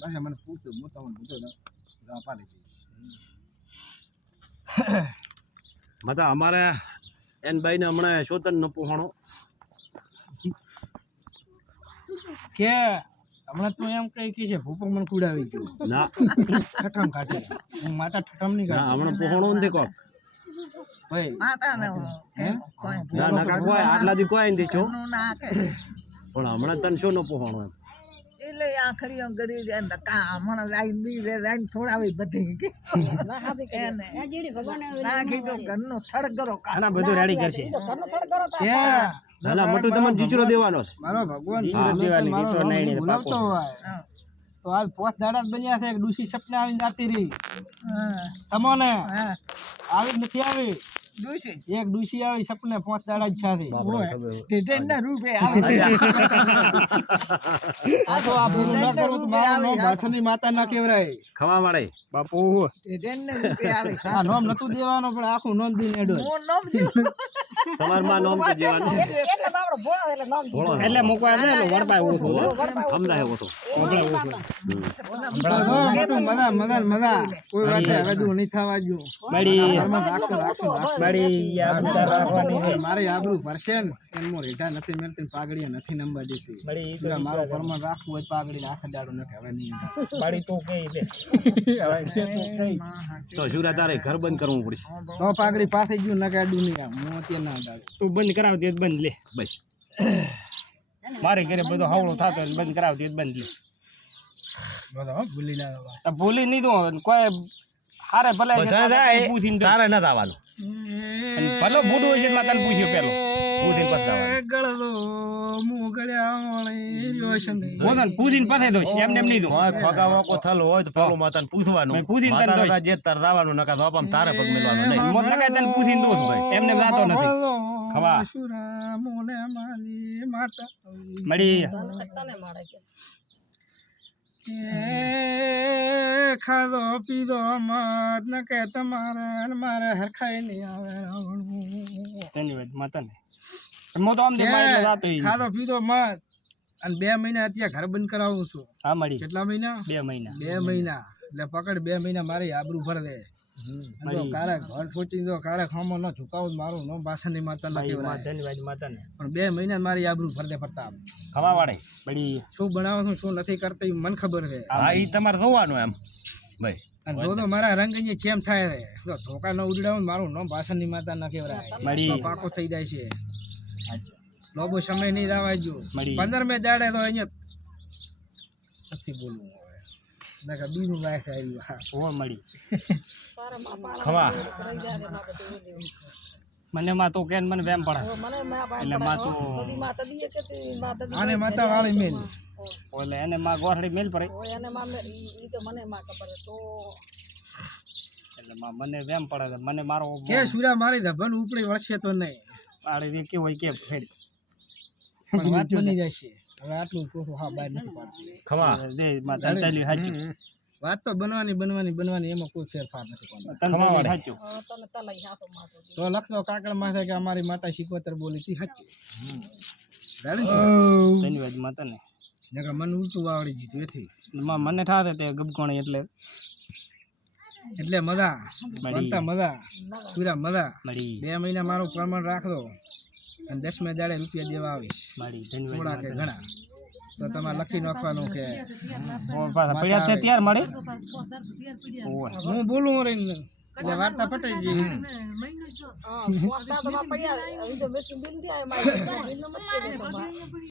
ભાષા મને પૂછ્યું હું તમને પૂછ્યો પાડી દઈશ મતા અમારે એન ભાઈને હમણાં શોતન ન પોહાણો કે હમણાં તું એમ કહી કે છે ભૂપો મને કુડાવી ગયો. ના. ઠઠમ કાઢે. હું માતા ઠઠમ નહીં કાઢે હમણાં પોહણો નથી કોક. ભાઈ ના ના કોઈ આટલા દી કોઈ નથી છો. પણ હમણાં તને શું ન પોહણો એમ? એટલે આખરીઓ ગરી રે ને કા હમણાં લાઈ દી રે થોડાવી બધી નાખી દો ઘરનો થડગરો કા બધું રેડી કરશે. કે ના ના મોટું તમને જીચરો દેવાનો છે. મારો ભગવાન જીચરો દેવાની, જીચરો રંગ નાઈને પાકો. તો હાલ પોત દાડા બન્યા છે એક ડૂસી સપના આવીને જાતી રહી. તમોને હા. આવી જ નથી આવી. એક ડૂસી આવી સપને પાંચ દાડા જ તે ટેટના રૂપે આવે. આ તો આ બધું ન કરું તો મારું નામ માતા ના કેવરાય ખવા માડે બાપુ ટેટના રૂપે આવે આ નામ નતું દેવાનો પણ આખું નામ દી નેડો હું નોમ તમારમાં નોમ તો દેવાનું ભોળો ને. એટલે મૂકવા દે એટલે વડપાય ઓછું સમજાય ઓછો. મજા મજા મજા. કોઈ વાત હવે જો નહીં થવા જો. રાખો રાખો રાખવાની મારે આબરૂ ભરશે ને. એમાં રેઢા નથી મેળતી ને નથી નંબર દેતી મારો રાખવું હોય પાઘડી દાડો કહેવાય નહીં પાડી તો કઈ લે. હવે કે તું કઈ તો શુરા તારે ઘર બંધ કરવું પડશે. તો પાઘડી પાસે ગયું ન કાઢું નહીં આમ હું ના દાડો તું બંધ કરાવ દે બંધ લે. બસ. મારે ઘરે બધો હાવળો થતો બંધ કરાવ દે બંધ લે. ભૂલી ના ભૂલી નહીં દઉં કોઈ હારે ભલે તારે નથી આવવાનું ભલો બુડું હશે પૂછ્યું પેલો. પૂછીને. મું ગળ્યા હું તને પૂછીને પથાઈ દઉં એમ એમ નહીં દઉં ખોગા વોકો થલો હોય તો પેલું માતાને પૂછવાનું. પૂછીને તને માતા જે તાર દાવાનું નકા તો આપામ તારે પગ મેલવાનું નહીં. મોત ના તને પૂછીને દઉં ભાઈ. એમને જાતો નથી. ખવા. મળી. ખાધો પીધો મત ન કે તમારે ને મારે હરખાઈ નહીં આવે. ધન્યવાદ માતાને મો તો આમ ખાધો પીધો મત અને બે મહિના અત્યારે ઘર બંધ કરાવું છું. હા મળી કેટલા મહિના? બે મહિના. બે મહિના. એટલે પકડ બે મહિના મારી આબરૂ ભર દે. ન નો ના પણ બે મહિના મારી આબરૂ ભર ફરતા ખવા વાળે શું બનાવો છું શું નથી કરતા મને ખબર છે. હા ઈ તમારે જોવાનું એમ. ભાઈ અને જો તો મારા રંગ અહીંયા કેમ થાય રે જો ધોકા ન ઉડાવ મારું નામ ભાષણની માતા ના કહેવાય. તો પાકો થઈ જાય છે. લોબો સમય નહીં રાવા પંદર મે દાડે તો અહીંયા નથી બોલવું હવે. નકર બીનું લાયક આવ્યું હા. ઓ મળી. ખવા. મને માં તો કેન મને વેમ પડે એટલે માં તો આને માતા વાળી મેલ ઓલે એને માં ગોઠડી મેલ પડે. એટલે માં મને વેમ પડે છે. મને મારો કે સુરા મારી ધબન ઉપડી વળશે તો નહીં. આડે વે કે હોય કે ફેડ પણ વાત બની જશે. હવે આટલું કોસો હા બહાર નથી પાડતું. ખવા દે માં તંતાલી હાચું. વાત તો બનવાની બનવાની બનવાની એમાં કોઈ ફેરફાર નથી તો લખતો કાકડ માથે કે અમારી માતા શીખવતર બોલી તી હાચી. ધન્યવાદ માતાને. નકર મને ઉલટું વાવડી દીધું એથી. મને થાતે તે ગબકોણી એટલે. એટલે મજા બનતા મજા પૂરા મજા બે મહિના મારું પ્રમાણ રાખજો. અને દસમે દાડે રૂપિયા દેવા આવીશ. થોડા કે ઘણા. તો તમારે લખી નાખવાનું કે ત્યાર મળે? હું બોલું રહીને એટલે વાર્તા પટાઈ પડ્યા